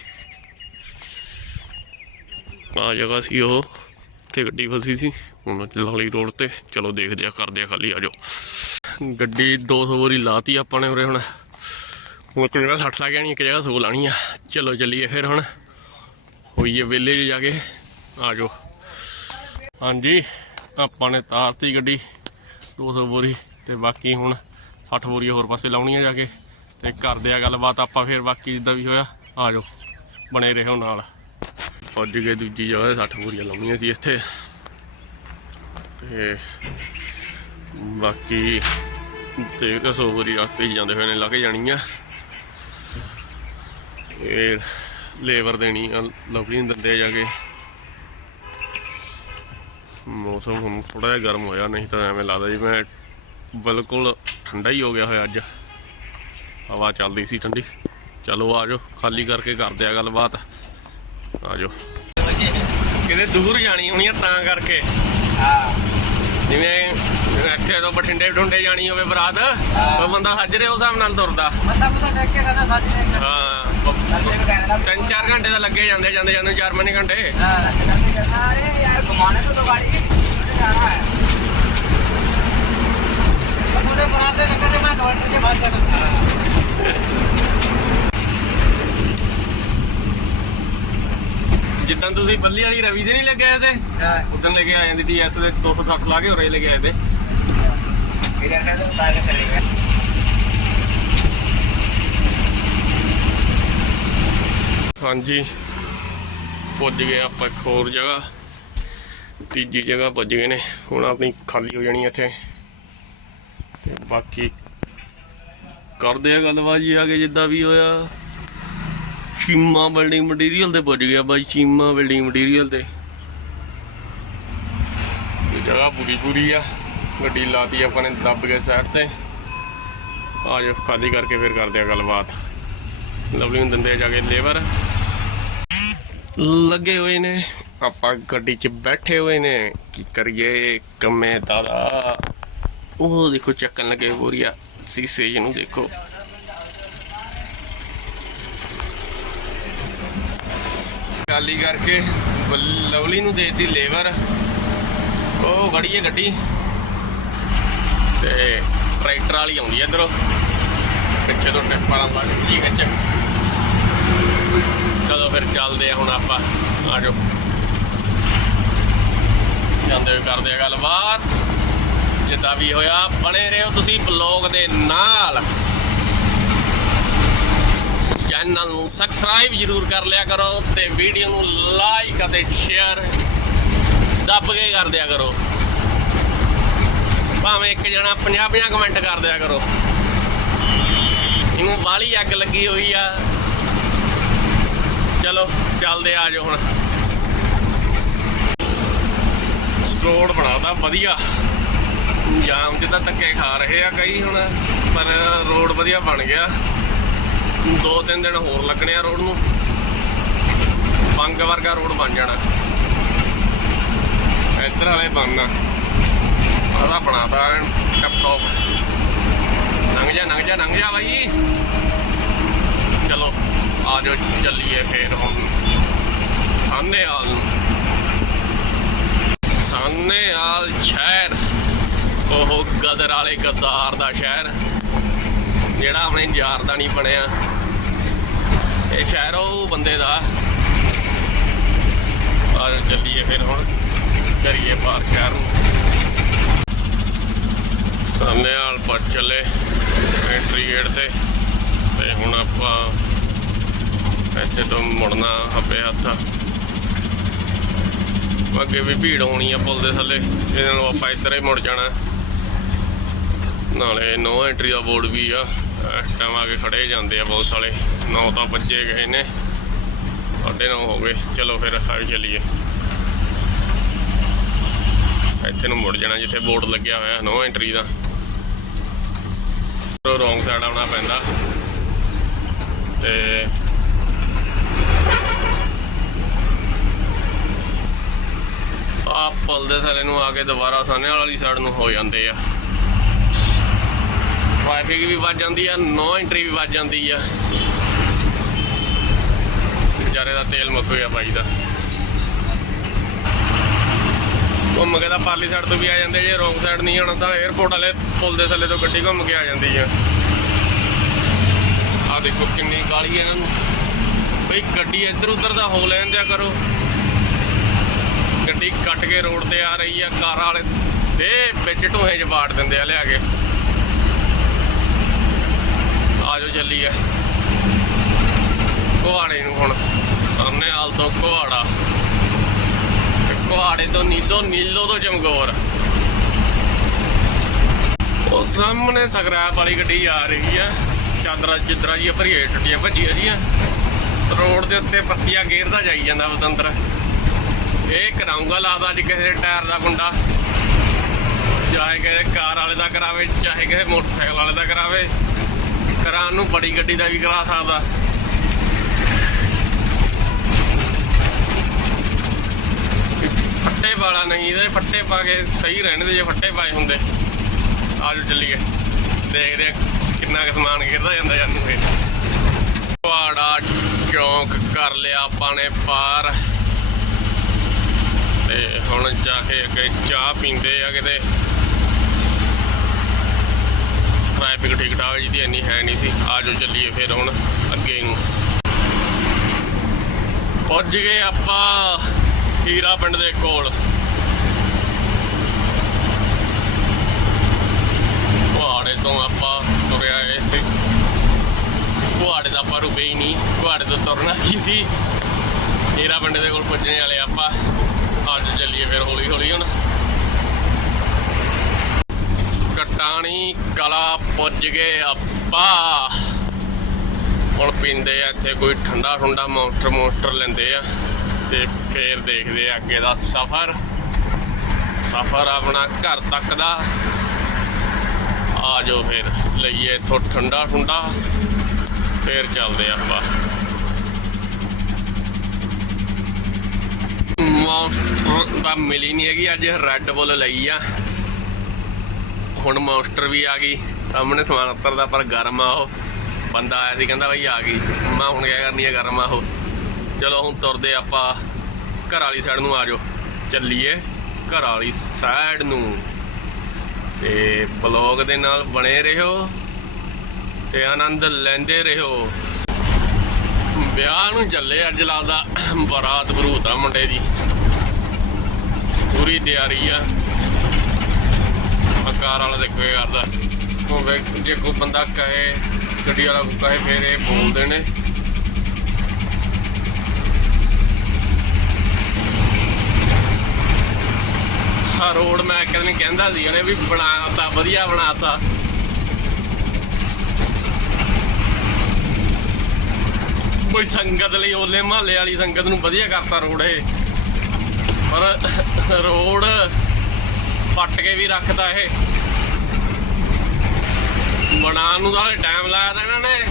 ਆ ਜਗ੍ਹਾ ਸੀ ਉਹ ਤੇ ਗੱਡੀ ਫਸੀ ਸੀ। ਹੁਣ ਲਾ ਲਈ ਰੋਡ ਤੇ। ਚਲੋ ਦੇਖਦੇ ਆ, ਕਰਦੇ ਆ ਖਾਲੀ, ਆ ਜਾਓ। ਗੱਡੀ 200 ਵਾਰੀ ਲਾਤੀ ਆਪਾਂ ਨੇ ਉਰੇ ਹੁਣ। ਹੁਣ ਇੱਕ ਜਗ੍ਹਾ 60 ਲੱਗ ਜਾਣੀ ਇੱਕ ਜਗ੍ਹਾ 100 ਲਾਣੀ ਆ। ਚਲੋ ਚੱਲੀਏ ਫਿਰ ਹੁਣ। ਹੋਈਏ ਵਿਲੇ 'ਚ ਜਾ ਕੇ। ਆ ਜਾਓ। ਹਾਂਜੀ, ਆਪਾਂ ਨੇ ਤਾਰਤੀ ਗੱਡੀ 200 ਬੋਰੀ ਤੇ ਬਾਕੀ ਹੁਣ 60 ਬੋਰੀ ਹੋਰ ਪਾਸੇ ਲਾਉਣੀ ਆ ਜਾ ਕੇ ਤੇ ਕਰਦੇ ਆ ਗੱਲਬਾਤ ਆਪਾਂ ਫਿਰ ਬਾਕੀ ਜਿੱਦਾਂ ਵੀ ਹੋਇਆ। ਆ ਜਾਓ, ਬਣੇ ਰਹੋ ਨਾਲ। ਪੁੱਜ ਗਏ ਦੂਜੀ ਜਗ੍ਹਾ ਤੇ 60 ਬੋਰੀਆਂ ਲਾਉਣੀਆਂ ਸੀ ਇੱਥੇ। ਤੇ ਬਾਕੀ ਤੇ 100 ਬੋਰੀ ਰਸਤੇ ਜਾਂਦੇ ਹੋਏ ਨੇ ਲੱਗ ਜਾਣੀਆਂ। ਇਹ ਲੇਬਰ ਦੇਣੀ ਆ ਲਵਲੀ ਨੂੰ ਦਿੰਦੇ ਜਾ ਕੇ। ਮੌਸਮ ਹੁਣ ਥੋੜਾ ਜਿਹਾ ਗਰਮ ਹੋਇਆ ਨਹੀਂ ਤਾਂ ਐਵੇਂ ਲੱਗਦਾ ਜੀ ਮੈਂ ਬਿਲਕੁਲ ਠੰਡਾ ਹੀ ਹੋ ਗਿਆ ਹੋਇਆ ਅੱਜ। ਹਵਾ ਚੱਲਦੀ ਸੀ ਠੰਡੀ। ਚਲੋ ਆ ਜਾਓ ਖਾਲੀ ਕਰਕੇ ਕਰਦੇ ਆ ਗੱਲਬਾਤ। ਆ ਜਾਓ। ਕਿਤੇ ਦੂਰ ਜਾਣੀ ਹੋਣੀ ਆ ਤਾਂ ਕਰਕੇ। ਜਿਵੇਂ ਇੱਥੇ ਤੋਂ ਬਠਿੰਡੇ ਢੁੰਡੇ ਜਾਣੀ ਹੋਵੇ ਬਰਾਤ ਉਹ ਬੰਦਾ ਹਾਜ਼ਰੇ ਉਸ ਹਿਸਾਬ ਨਾਲ ਤੁਰਦਾ। ਬੰਦਾ ਬੰਦਾ ਦੇਖ ਕੇ ਕਹਿੰਦਾ ਦੇਖ ਹਾਂ। ਤਿੰਨ ਚਾਰ ਘੰਟੇ ਤਾਂ ਲੱਗੇ ਜਾਂਦੇ ਜਾਂਦੇ ਜਾਂਦੇ, ਚਾਰ ਪੰਜ ਘੰਟੇ। ਜਿੱਦਾਂ ਤੁਸੀਂ ਬੱਲੀ ਵਾਲੀ ਰਵੀ ਦੇ ਨਹੀਂ ਲੱਗਿਆ ਤੇ ਉਦੋਂ ਲੈ ਕੇ ਆਏ ਆਂ ਟੀਐਸ ਦੇ 260 ਲਾ ਕੇ ਉਰੇ ਲੈ ਕੇ ਆਏ ਤੇ। ਇਹਦਾ ਕਹਿੰਦਾ ਉਤਾਰ ਕੇ ਚਲੇ ਹਾਂਜੀ। ਪੁੱਜ ਗਏ ਆਪਾਂ ਇੱਕ ਹੋਰ ਜਗ੍ਹਾ। ਤੀਜੀ ਜਗ੍ਹਾ ਪੁੱਜ ਗਏ ਨੇ। ਹੁਣ ਆਪਣੀ ਖਾਲੀ ਹੋ ਜਾਣੀ ਇੱਥੇ। ਤੇ ਬਾਕੀ ਕਰਦੇ ਆ ਗੱਲਬਾਤ ਜੀ ਆ ਕੇ ਜਿੱਦਾਂ ਵੀ ਹੋਇਆ। ਚੀਮਾ ਬਿਲਡਿੰਗ ਮਟੀਰੀਅਲ ਤੇ ਪੁੱਜ ਗਿਆ ਬਾਈ, ਚੀਮਾ ਬਿਲਡਿੰਗ ਮਟੀਰੀਅਲ ਤੇ। ਇਹ ਜਗ੍ਹਾ ਪੂਰੀ ਪੂਰੀ ਆ। ਗੱਡੀ ਲਾਤੀ ਆਪਾਂ ਨੇ ਦੱਬ ਕੇ ਸਾਈਡ ਤੇ। ਆ ਜਾਓ, ਖਾਲੀ ਕਰਕੇ ਫਿਰ ਕਰਦੇ ਆ ਗੱਲਬਾਤ। ਲਵਲੀ ਨੂੰ ਦਿੰਦੇ ਆ ਜਾ ਕੇ ਲੇਬਰ। ਲੱਗੇ ਹੋਏ ਨੇ। ਆਪਾਂ ਗੱਡੀ 'ਚ ਬੈਠੇ ਹੋਏ ਨੇ। ਕੀ ਕਰੀਏ? ਕੰਮੇ ਦਾਦਾ ਉਹ ਦੇਖੋ, ਚੱਕਣ ਲੱਗੇ ਬੋਰੀਆ ਸੀਸੇ ਜਿਹਨੂੰ ਦੇਖੋ। ਖਾਲੀ ਕਰਕੇ ਲਵਲੀ ਨੂੰ ਦੇਤੀ ਲੇਬਰ। ਉਹ ਖੜੀ ਹੈ ਗੱਡੀ। ਤੇ ਟਰੈਕਟਰ ਵਾਲੀ ਆਉਂਦੀ ਹੈ ਇਧਰੋਂ। ਪਿੱਛੇ ਤੋਂ ਟਿੱਪਰਾਂ ਲਾ ਕੇ ਠੀਕ ਹੈ ਚੱਕ ਫਿਰ ਚੱਲਦੇ ਆ ਹੁਣ ਆਪਾਂ। ਆ ਜਾਓ। ਜਾਂਦੇ ਹੋਏ ਕਰਦੇ ਆ ਗੱਲਬਾਤ। ਜਿੱਦਾਂ ਵੀ ਹੋਇਆ, ਬਣੇ ਰਹੋ ਤੁਸੀਂ ਬਲੌਗ ਦੇ ਨਾਲ। ਚੈਨਲ ਨੂੰ ਸਬਸਕ੍ਰਾਈਬ ਜਰੂਰ ਕਰ ਲਿਆ ਕਰੋ ਤੇ ਵੀਡੀਓ ਨੂੰ ਲਾਈਕ ਅਤੇ ਸ਼ੇਅਰ ਦੱਬ ਕੇ ਕਰ ਦਿਆ ਕਰੋ। ਭਾਵੇਂ ਇੱਕ ਜਣਾ 50 50 ਕਮੈਂਟ ਕਰ ਦਿਆ ਕਰੋ। ਇਹਨੂੰ ਬਾਲੀ ਅੱਗ ਲੱਗੀ ਹੋਈ ਆ। ਚਲੋ, ਚੱਲਦੇ ਆ ਜਾਓ ਹੁਣ। ਰੋਡ ਬਣਾਦਾ ਵਧੀਆ। ਜਾਮ 'ਚ ਤਾਂ ਧੱਕੇ ਖਾ ਰਹੇ ਆ ਕਈ ਹੁਣ, ਪਰ ਰੋਡ ਵਧੀਆ ਬਣ ਗਿਆ। ਦੋ ਤਿੰਨ ਦਿਨ ਹੋਰ ਲੱਗਣੇ ਆ ਰੋਡ ਨੂੰ। ਬੰਗ ਵਰਗਾ ਰੋਡ ਬਣ ਜਾਣਾ। ਇੱਧਰ ਵਾਲੇ ਬਣਨਾ ਆਦਾ ਬਣਾਤਾ ਟਪ ਟੌਪ ਲੰਘ ਜਾ ਲੰਘ ਜਾ ਲੰਘ ਜਾ ਬਾਈ। ਚਲੋ। ਆ ਜਾਓ ਚੱਲੀਏ ਫੇਰ ਹੁਣ। ਸਾਹਨੇ ਹਾਲ ਨੂੰ ਸਾਹਨੇ ਸ਼ਹਿਰ। ਉਹ ਗਦਰ ਵਾਲੇ ਗਦਾਰ ਦਾ ਸ਼ਹਿਰ। ਜਿਹੜਾ ਆਪਣੇ ਯਾਰ ਦਾ ਨਹੀਂ ਬਣਿਆ। ਇਹ ਸ਼ਹਿਰ ਉਹ ਬੰਦੇ ਦਾ। ਆ ਚੱਲੀਏ ਫਿਰ ਹੁਣ। ਕਰੀਏ ਪਾਰ ਸ਼ਹਿਰ ਨੂੰ। ਸਾਹਨੇ ਪਰ ਚੱਲੇ। ਐਂਟਰੀ ਗੇਟ ਤੇ। ਤੇ ਹੁਣ ਆਪਾਂ ਇੱਥੇ ਤੋਂ ਮੁੜਨਾ ਖੱਬੇ ਹੱਥ ਅੱਗੇ ਵੀ ਭੀੜ ਹੋਣੀ ਆ ਪੁਲ ਦੇ ਥੱਲੇ। ਇਹਨਾਂ ਨੂੰ ਆਪਾਂ ਇੱਧਰ ਹੀ ਮੁੜ ਜਾਣਾ। ਨਾਲੇ ਨੋ ਐਂਟਰੀ ਦਾ ਬੋਰਡ ਵੀ ਆ। ਇਸ ਟਾਈਮ ਆ ਕੇ ਖੜੇ ਜਾਂਦੇ ਆ ਪੁਲਿਸ ਵਾਲੇ। ਨੌ ਤਾਂ ਵੱਜੇ ਗਏ ਨੇ। ਸਾਢੇ ਨੌ ਹੋ ਗਏ। ਚਲੋ ਫਿਰ ਆ ਚਲੀਏ। ਇੱਥੇ ਨੂੰ ਮੁੜ ਜਾਣਾ ਜਿੱਥੇ ਬੋਰਡ ਲੱਗਿਆ ਹੋਇਆ, ਨੋ ਐਂਟਰੀ ਦਾ। ਰੋਂਗ ਸਾਈਡ ਆਉਣਾ ਪੈਂਦਾ। ਤੇ ਆ ਪੁਲ ਦੇ ਥੱਲੇ ਨੂੰ ਆ ਕੇ ਦੁਬਾਰਾ ਸਾਹਨੇ ਵਾਲੀ ਸਾਈਡ ਨੂੰ ਹੋ ਜਾਂਦੇ ਆ। ਟ੍ਰੈਫਿਕ ਵੀ ਵੱਜ ਜਾਂਦੀ ਆ ਨੋ ਐਂਟਰੀ ਵੀ ਵੱਜ ਜਾਂਦੀ ਆ। ਵਿਚਾਰੇ ਦਾ ਤੇਲ ਮੁੱਕ ਗਿਆ ਬਾਈ ਦਾ। ਘੁੰਮ ਕੇ ਤਾਂ ਪਾਰਲੀ ਸਾਈਡ ਤੋਂ ਵੀ ਆ ਜਾਂਦੇ ਜੇ ਰੋਂਗ ਸਾਈਡ ਨਹੀਂ ਆਉਣਾ ਤਾਂ 에어ਪੋਰਟ ਵਾਲੇ ਪੁਲ ਦੇ ਥੱਲੇ ਤੋਂ ਗੱਡੀ ਘੁੰਮ ਕੇ ਆ ਜਾਂਦੀ ਆ। ਆ ਦੇਖੋ ਕਿੰਨੀ ਕਾਲੀ ਇਹਨਾਂ ਨੂੰ। ਬਈ ਗੱਡੀ ਇੱਧਰ ਉੱਧਰ ਦਾ ਹੋ ਲੈਣ ਦਿਆ ਕਰੋ। ਗੱਡੀ ਕੱਟ ਕੇ ਰੋਡ ਤੇ ਆ ਰਹੀ ਆ, ਕਾਰ ਵਾਲੇ ਦੇ ਵਿੱਚ ਢੋਹੇ 'ਚ ਦਿੰਦੇ ਆ ਲਿਆ ਕੇ। ਆਜੋ ਚੱਲੀਏ। ਕੁਹਾੜੇ ਨੂੰ ਹੁਣ, ਸਾਹਮਣੇ ਹਾਲ ਤੋਂ ਕੁਹਾੜਾ। ਤੇ ਕੁਹਾੜੇ ਤੋਂ ਨੀਲੋ ਨੀਲੋ ਤੋਂ ਚਮਕੌਰ। ਉਹ ਸਾਹਮਣੇ ਸਕਰੈਪ ਵਾਲੀ ਗੱਡੀ ਆ ਰਹੀ ਆ। ਚਾਦਰਾ ਚਿੱਦਰਾਂ ਜੀ ਭਰੀਏ ਟੁੱਟੀਆਂ ਭੱਜੀਆਂ ਜੀਆਂ ਰੋਡ ਦੇ ਉੱਤੇ ਪੱਤੀਆਂ ਗੇਰਦਾ ਜਾਈ ਜਾਂਦਾ ਬਤੰਦਰ ਇਹ ਕਰਾਉਂਗਾ ਲੱਗਦਾ ਅੱਜ ਕਿਸੇ ਦੇ ਟਾਇਰ ਦਾ ਗੁੰਡਾ ਚਾਹੇ ਕਿਸੇ ਕਾਰ ਵਾਲੇ ਦਾ ਕਰਾਵੇ, ਚਾਹੇ ਕਿਸੇ ਮੋਟਰਸਾਈਕਲ ਵਾਲੇ ਦਾ ਕਰਾਵੇ। ਕਰਾਉਣ ਨੂੰ ਬੜੀ ਗੱਡੀ ਦਾ ਵੀ ਕਰਾ ਸਕਦਾ। ਫੱਟੇ ਵਾਲਾ ਨਹੀਂ, ਇਹਦੇ ਫੱਟੇ ਪਾ ਕੇ ਸਹੀ ਰਹਿਣੇ ਜੇ ਫੱਟੇ ਪਾਏ ਹੁੰਦੇ। ਆਜੋ ਚੱਲੀਏ। ਦੇਖਦੇ ਕਿੰਨਾ ਕੁ ਸਮਾਨ ਗਿਰਦਾ ਜਾਂਦਾ ਜਾਨੂੰ ਫੇਰ ਵਾੜਾ ਚੌਂਕ ਕਰ ਲਿਆ ਆਪਾਂ ਨੇ ਪਾਰ। ਤੇ ਹੁਣ ਜਾ ਕੇ ਅੱਗੇ ਚਾਹ ਪੀਂਦੇ ਆ ਕਿਤੇ। ਟ੍ਰੈਫਿਕ ਠੀਕ ਠਾਕ ਜੀ ਦੀ ਇੰਨੀ ਹੈ ਨਹੀਂ ਸੀ। ਆਜੋ ਚੱਲੀਏ ਫਿਰ ਹੁਣ ਅੱਗੇ ਨੂੰ। ਪਹੁੰਚ ਗਏ ਆਪਾਂ ਹੀਰਾ ਪਿੰਡ ਦੇ ਕੋਲ। ਕੁਹਾੜੇ ਤੋਂ ਆਪਾਂ ਤੁਰਿਆ ਆਏ ਸੀ। ਕੁਹਾੜੇ ਦਾ ਆਪਾਂ ਰੁਕੇ ਹੀ ਨਹੀਂ। ਕੁਹਾੜੇ ਤੋਂ ਤੁਰਨਾ ਹੀ ਸੀ? ਹੀਰਾ ਪਿੰਡ ਦੇ ਕੋਲ ਪੁੱਜਣੇ ਵਾਲੇ ਆਪਾਂ। ਫਿਰ ਹੌਲੀ ਹੌਲੀ ਹੁਣ। ਕਟਾਣੀ ਕਲਾ ਪੁੱਜ ਗਏ ਆਪਾਂ ਹੁਣ ਪੀਂਦੇ ਆ ਇੱਥੇ ਕੋਈ ਠੰਡਾ ਠੰਡਾ ਮੌਂਸਟਰ ਮੌਂਸਟਰ ਲੈਂਦੇ ਆ। ਤੇ ਫੇਰ ਦੇਖਦੇ ਆ ਅੱਗੇ ਦਾ ਸਫ਼ਰ। ਸਫ਼ਰ ਆਪਣਾ ਘਰ ਤੱਕ ਦਾ। ਆ ਜਾਓ ਫਿਰ, ਲਈਏ ਇੱਥੋਂ ਠੰਡਾ ਠੰਡਾ। ਫੇਰ ਚੱਲਦੇ ਆਪਾਂ ਮੌਂਸਟਰ ਦਾ ਮਿਲੀ ਨਹੀਂ ਹੈਗੀ, ਅੱਜ ਰੈੱਡ ਬੁੱਲ ਲਈ ਆ। ਹੁਣ ਮੌਂਸਟਰ ਵੀ ਆ ਗਈ। ਸਾਹਮਣੇ ਸਮਾਨ ਉੱਤਰ ਦਾ ਪਰ ਗਰਮ ਆ ਉਹ। ਬੰਦਾ ਆਇਆ ਸੀ, ਕਹਿੰਦਾ ਬਈ ਆ ਗਈ। ਮੈਂ ਹੁਣ ਕਿਆ ਕਰਨੀ ਆ ਗਰਮ ਆ ਉਹ। ਚਲੋ, ਹੁਣ ਤੁਰਦੇ ਆਪਾਂ ਘਰ ਵਾਲੀ ਸਾਈਡ ਨੂੰ ਆ ਜਾਓ। ਚੱਲੀਏ ਘਰ ਵਾਲੀ ਸਾਈਡ ਨੂੰ। ਤੇ ਬਲੌਗ ਦੇ ਨਾਲ ਬਣੇ ਰਹੋ ਤੇ ਆਨੰਦ ਲੈਂਦੇ ਰਹੋ। ਵਿਆਹ ਨੂੰ ਚੱਲੇ ਅੱਜ ਲੱਗਦਾ ਬਰਾਤ ਬਰੂਤ ਆ ਮੁੰਡੇ ਦੀ। ਪੂਰੀ ਤਿਆਰੀ ਆ। ਕਾਰ ਵਾਲਾ ਦੇਖੋ ਕੀ ਕਰਦਾ। ਹੋਵੇ ਜੇ ਕੋਈ ਬੰਦਾ ਕਹੇ, ਗੱਡੀ ਵਾਲਾ ਕੋਈ ਕਹੇ, ਫਿਰ ਇਹ ਬੋਲਦੇ ਨੇ। ਆ ਰੋਡ ਮੈਂ ਇੱਕ ਕਹਿੰਦਾ ਸੀ, ਉਹਨੇ ਵੀ ਬਣਾਤਾ, ਵਧੀਆ ਬਣਾਤਾ। ਕੋਈ ਸੰਗਤ ਲਈ ਓਲੇ ਮਹੱਲੇ ਵਾਲੀ ਸੰਗਤ ਨੂੰ ਵਧੀਆ ਕਰਤਾ ਰੋਡ ਇਹ। ਪਰ ਰੋਡ ਪੱਟ ਕੇ ਵੀ ਰੱਖਦਾ ਇਹ। ਬਣਾਉਣ ਨੂੰ ਤਾਂ ਟਾਈਮ ਲਾਇਆ ਤਾਂ ਇਹਨਾਂ ਨੇ।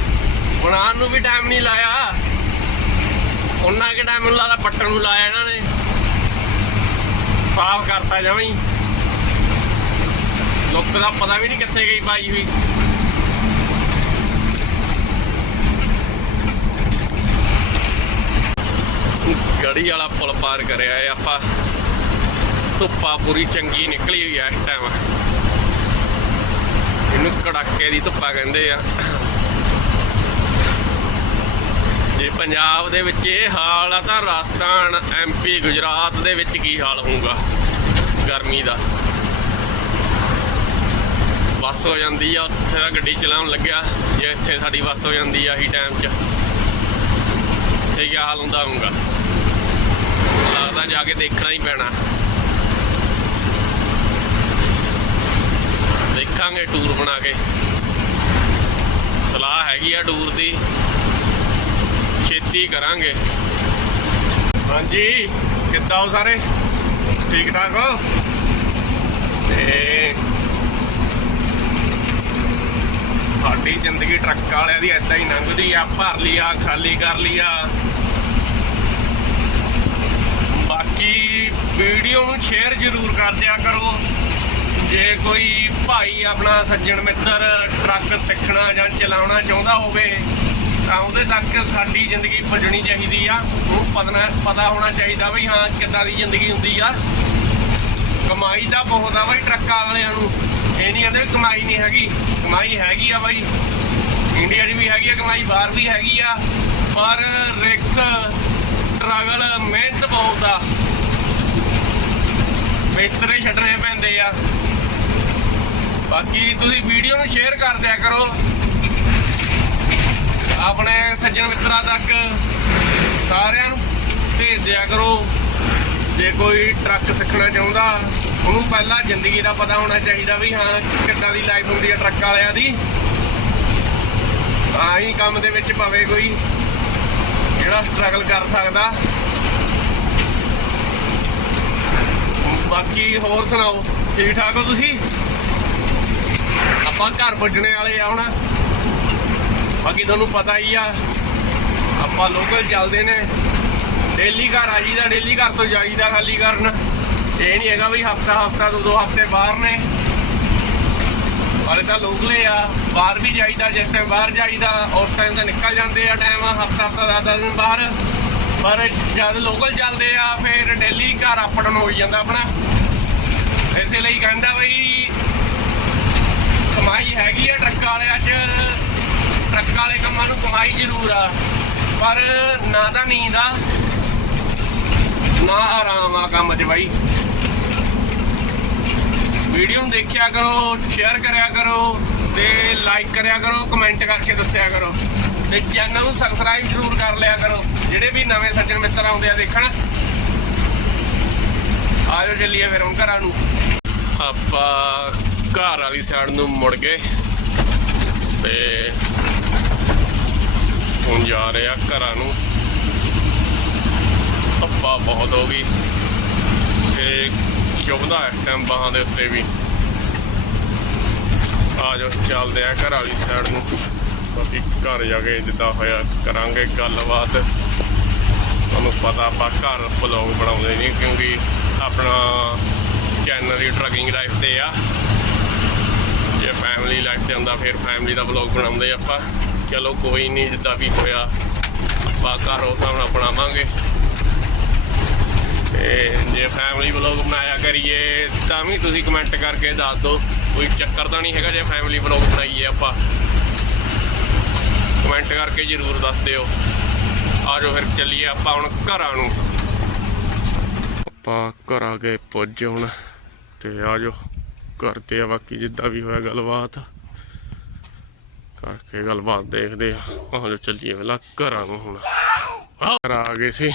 ਬਣਾਉਣ ਨੂੰ ਵੀ ਟਾਈਮ ਨਹੀਂ ਲਾਇਆ। ਉਹਨਾਂ ਕਿ ਟਾਈਮ ਨੂੰ ਲਾਇਆ ਪੱਟਣ ਨੂੰ ਲਾਇਆ ਇਹਨਾਂ ਨੇ। ਸਾਫ਼ ਕਰਤਾ ਜਮਾਂ ਹੀ। ਲੋਕ ਦਾ ਪਤਾ ਵੀ ਨਹੀਂ ਕਿੱਥੇ ਗਈ ਪਾਈ ਹੋਈ। ਗੜੀ ਵਾਲਾ ਪੁਲ ਪਾਰ ਕਰਿਆ ਹੈ ਆਪਾਂ। ਧੁੱਪਾ ਪੂਰੀ ਚੰਗੀ ਨਿਕਲੀ ਹੋਈ ਆ ਇਸ ਟਾਈਮ ਇਹਨੂੰ ਕੜਾਕੇ ਦੀ ਧੁੱਪਾ ਕਹਿੰਦੇ ਆ। ਜੇ ਪੰਜਾਬ ਦੇ ਵਿੱਚ ਇਹ ਹਾਲ ਆ ਤਾਂ ਰਾਜਸਥਾਨ ਐਮਪੀ ਗੁਜਰਾਤ ਦੇ ਵਿੱਚ ਕੀ ਹਾਲ ਹੋਊਗਾ? ਗਰਮੀ ਦਾ। ਬੱਸ ਹੋ ਜਾਂਦੀ ਆ, ਉੱਥੇ ਦਾ ਗੱਡੀ ਚਲਾਉਣ ਲੱਗਿਆ। ਜੇ ਇੱਥੇ ਸਾਡੀ ਬੱਸ ਹੋ ਜਾਂਦੀ ਆ ਹੀ ਟਾਈਮ 'ਚ। ਤੇ ਕੀ ਹਾਲ ਹੁੰਦਾ ਹੋਊਗਾ ਲੱਗਦਾ ਜਾ ਕੇ ਦੇਖਣਾ ਹੀ ਪੈਣਾ। ਦੇਖਾਂਗੇ ਟੂਰ ਬਣਾ ਕੇ। ਸਲਾਹ ਹੈਗੀ ਆ ਟੂਰ ਦੀ। ਛੇਤੀ ਕਰਾਂਗੇ। ਹਾਂਜੀ, ਕਿੱਦਾਂ ਹੋ ਸਾਰੇ? ਠੀਕ ਠਾਕ ਹੋ? ਤੇ ਸਾਡੀ ਜ਼ਿੰਦਗੀ ਟਰੱਕ ਵਾਲਿਆਂ ਦੀ ਐਦਾਂ ਹੀ ਲੰਘਦੀ ਆ, ਭਰ ਲਿਆ ਖਾਲੀ ਕਰ ਲਿਆ ਬਾਕੀ ਵੀਡੀਓ ਨੂੰ ਸ਼ੇਅਰ ਜ਼ਰੂਰ ਕਰ ਦਿਆ ਕਰੋ। ਜੇ ਕੋਈ ਭਾਈ ਆਪਣਾ ਸੱਜਣ ਮਿੱਤਰ ਟਰੱਕ ਸਿੱਖਣਾ ਜਾਂ ਚਲਾਉਣਾ ਚਾਹੁੰਦਾ ਹੋਵੇ, ਤਾਂ ਉਹਦੇ ਤੱਕ ਸਾਡੀ ਜ਼ਿੰਦਗੀ ਭਜਣੀ ਚਾਹੀਦੀ ਆ। ਉਹਨੂੰ ਪਤਾ ਪਤਾ ਹੋਣਾ ਚਾਹੀਦਾ ਵੀ ਹਾਂ, ਕਿੱਦਾਂ ਦੀ ਜ਼ਿੰਦਗੀ ਹੁੰਦੀ ਆ। ਕਮਾਈ ਤਾਂ ਬਹੁਤ ਆ ਬਾਈ ਟਰੱਕਾਂ ਵਾਲਿਆਂ ਨੂੰ। ਇਹ ਨਹੀਂ ਕਹਿੰਦੇ ਕਮਾਈ ਨਹੀਂ ਹੈਗੀ। ਕਮਾਈ ਹੈਗੀ ਆ ਬਾਈ। ਇੰਡੀਆ 'ਚ ਵੀ ਹੈਗੀ ਆ, ਕਮਾਈ ਬਾਹਰ ਵੀ ਹੈਗੀ ਆ। ਪਰ ਰਿਕਸ ਸਟਰਗਲ ਮਿਹਨਤ ਬਹੁਤ ਆ। ਬਿਸਤਰੇ ਛੱਡਣੇ ਪੈਂਦੇ ਆ। ਬਾਕੀ ਤੁਸੀਂ ਵੀਡੀਓ ਨੂੰ ਸ਼ੇਅਰ ਕਰ ਦਿਆ ਕਰੋ। ਆਪਣੇ ਸੱਜਣ ਮਿੱਤਰਾਂ ਤੱਕ ਸਾਰਿਆਂ ਨੂੰ ਭੇਜ ਦਿਆ ਕਰੋ। ਜੇ ਕੋਈ ਟਰੱਕ ਸਿੱਖਣਾ ਚਾਹੁੰਦਾ, ਉਹਨੂੰ ਪਹਿਲਾਂ ਜ਼ਿੰਦਗੀ ਦਾ ਪਤਾ ਹੋਣਾ ਚਾਹੀਦਾ ਵੀ ਹਾਂ, ਕਿੱਦਾਂ ਦੀ ਲਾਈਫ ਹੁੰਦੀ ਹੈ ਟਰੱਕ ਵਾਲਿਆਂ ਦੀ। ਤਾਂ ਹੀ ਕੰਮ ਦੇ ਵਿੱਚ ਪਵੇ ਕੋਈ ਜਿਹੜਾ ਸਟਰਗਲ ਕਰ ਸਕਦਾ। ਬਾਕੀ ਹੋਰ ਸੁਣਾਓ ਠੀਕ ਠਾਕ ਹੋ ਤੁਸੀਂ? ਆਪਾਂ ਘਰ ਪੁੱਜਣੇ ਵਾਲੇ ਆ ਹੁਣ। ਬਾਕੀ ਤੁਹਾਨੂੰ ਪਤਾ ਹੀ ਆ, ਆਪਾਂ ਲੋਕਲ ਚੱਲਦੇ ਨੇ। ਡੇਲੀ ਘਰ ਆ ਜੀਦਾ ਡੇਲੀ ਘਰ ਤੋਂ ਜਾਈਦਾ ਖਾਲੀ ਕਰਨ। ਇਹ ਨਹੀਂ ਹੈਗਾ ਵੀ ਹਫਤਾ ਹਫਤਾ ਦੋ ਦੋ ਹਫ਼ਤੇ ਬਾਹਰ ਨੇ। ਹਾਲੇ ਤਾਂ ਲੋਕਲੇ ਆ, ਬਾਹਰ ਵੀ ਜਾਈਦਾ, ਜਿਸ ਟਾਈਮ ਬਾਹਰ ਜਾਈਦਾ, ਉਸ ਟਾਈਮ ਤਾਂ ਨਿਕਲ ਜਾਂਦੇ ਆ ਟਾਈਮ ਹਫਤਾ ਹਫਤਾ, ਦਸ ਦਸ ਦਿਨ ਬਾਹਰ। ਪਰ ਜਦ ਲੋਕਲ ਚੱਲਦੇ ਆ, ਫਿਰ ਡੇਲੀ ਘਰ ਅਪੜਨ ਹੋ ਜਾਂਦਾ ਆਪਣਾ। ਇਸੇ ਲਈ ਕਹਿੰਦਾ ਬਈ, ਕਮਾਈ ਹੈਗੀ ਆ ਟਰੱਕ ਵਾਲਿਆਂ 'ਚ ਟਰੱਕ ਵਾਲੇ ਕੰਮਾਂ ਨੂੰ ਕਮਾਈ ਜ਼ਰੂਰ ਆ। ਪਰ ਨਾ ਤਾਂ ਨੀਂਦ ਆ, ਨਾ ਆਰਾਮ ਆ ਕੰਮ 'ਚ ਬਾਈ। ਵੀਡੀਓ ਨੂੰ ਦੇਖਿਆ ਕਰੋ ਸ਼ੇਅਰ ਕਰਿਆ ਕਰੋ ਤੇ ਲਾਈਕ ਕਰਿਆ ਕਰੋ ਕਮੈਂਟ ਕਰਕੇ ਦੱਸਿਆ ਕਰੋ। ਤੇ ਚੈਨਲ ਨੂੰ ਸਬਸਕ੍ਰਾਈਬ ਜ਼ਰੂਰ ਕਰ ਲਿਆ ਕਰੋ। ਜਿਹੜੇ ਵੀ ਨਵੇਂ ਸੱਜਣ ਮਿੱਤਰ ਆਉਂਦੇ ਆ ਦੇਖਣ। ਆਜੋ ਚੱਲੀਏ ਫਿਰ ਹੁਣ ਘਰਾਂ ਨੂੰ। ਆਪਾਂ ਘਰ ਵਾਲੀ ਸਾਈਡ ਨੂੰ ਮੁੜ ਗਏ ਤੇ ਹੁਣ ਜਾ ਰਹੇ ਆ ਘਰਾਂ ਨੂੰ। ਧੁੱਪਾ ਬਹੁਤ ਹੋ ਗਈ। ਤੇ ਚੁੱਭਦਾ ਇਸ ਟਾਈਮ ਬਾਹਾਂ ਦੇ ਉੱਤੇ ਵੀ। ਆਜੋ ਚੱਲਦੇ ਆ ਘਰ ਵਾਲੀ ਸਾਈਡ ਨੂੰ। ਬਾਕੀ ਘਰ ਜਾ ਕੇ ਜਿੱਦਾਂ ਹੋਇਆ, ਕਰਾਂਗੇ ਗੱਲਬਾਤ। ਤੁਹਾਨੂੰ ਪਤਾ ਆਪਾਂ ਘਰ ਬਲੌਗ ਬਣਾਉਂਦੇ ਨਹੀਂ, ਕਿਉਂਕਿ ਆਪਣਾ ਚੈਨਲ ਹੀ ਟਰਕਿੰਗ ਲਾਈਫ ਤੇ ਆ। ਜੇ ਫੈਮਿਲੀ ਲਾਈਫ ਤੇ ਹੁੰਦਾ, ਫਿਰ ਫੈਮਿਲੀ ਦਾ ਬਲੌਗ ਬਣਾਉਂਦੇ ਆਪਾਂ। ਚਲੋ ਕੋਈ ਨਹੀਂ, ਜਿੱਦਾਂ ਵੀ ਹੋਇਆ, ਆਪਾਂ ਘਰ ਉਸ ਹਿਸਾਬ ਨਾਲ ਬਣਾਵਾਂਗੇ। ਤੇ ਜੇ ਫੈਮਿਲੀ ਵਲੌਗ ਬਣਾਇਆ ਕਰੀਏ, ਤਾਂ ਵੀ ਤੁਸੀਂ ਕਮੈਂਟ ਕਰਕੇ ਦੱਸ ਦਿਓ। ਕੋਈ ਚੱਕਰ ਤਾਂ ਨਹੀਂ ਹੈਗਾ ਜੇ ਫੈਮਿਲੀ ਵਲੌਗ ਬਣਾਈਏ ਆਪਾਂ। ਕਮੈਂਟ ਕਰਕੇ ਜਰੂਰ ਦੱਸ ਦਿਓ। ਆਜੋ ਫਿਰ ਚੱਲੀਏ ਆਪਾਂ ਹੁਣ ਘਰਾਂ ਨੂੰ। ਆਪਾਂ ਘਰ ਆ ਕੇ ਪੁੱਜ ਹੁਣ ਤੇ ਆਜੋ ਕਰਦੇ ਆ ਬਾਕੀ ਜਿੱਦਾਂ ਵੀ ਹੋਇਆ ਗੱਲਬਾਤ ਕਰਕੇ ਗੱਲਬਾਤ ਦੇਖਦੇ ਆ। ਆਜੋ ਚੱਲੀਏ ਪਹਿਲਾਂ ਘਰਾਂ ਨੂੰ ਹੁਣ। ਆਹ, ਘਰ ਆ ਗਏ ਸੀ।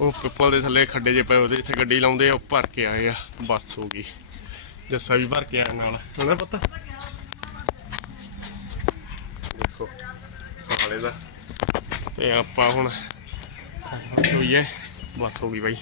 ਉਹ ਪਿੱਪਲ ਦੇ ਥੱਲੇ ਖੱਡੇ ਜੇ ਪਏ ਉਹਦੇ ਜਿੱਥੇ ਗੱਡੀ ਲਾਉਂਦੇ ਆ ਉਹ ਭਰ ਕੇ ਆਏ ਆ। ਬੱਸ ਹੋ ਗਈ। ਜੱਸਾ ਵੀ ਭਰ ਕੇ ਆਇਆ ਨਾਲ। ਹਣਾ ਪਤਾ? ਹਾਲੇ ਦਾ। ਤੇ ਆਪਾਂ ਹੁਣ ਹੋਈ ਹੈ ਬੱਸ ਹੋ ਗਈ ਬਾਈ।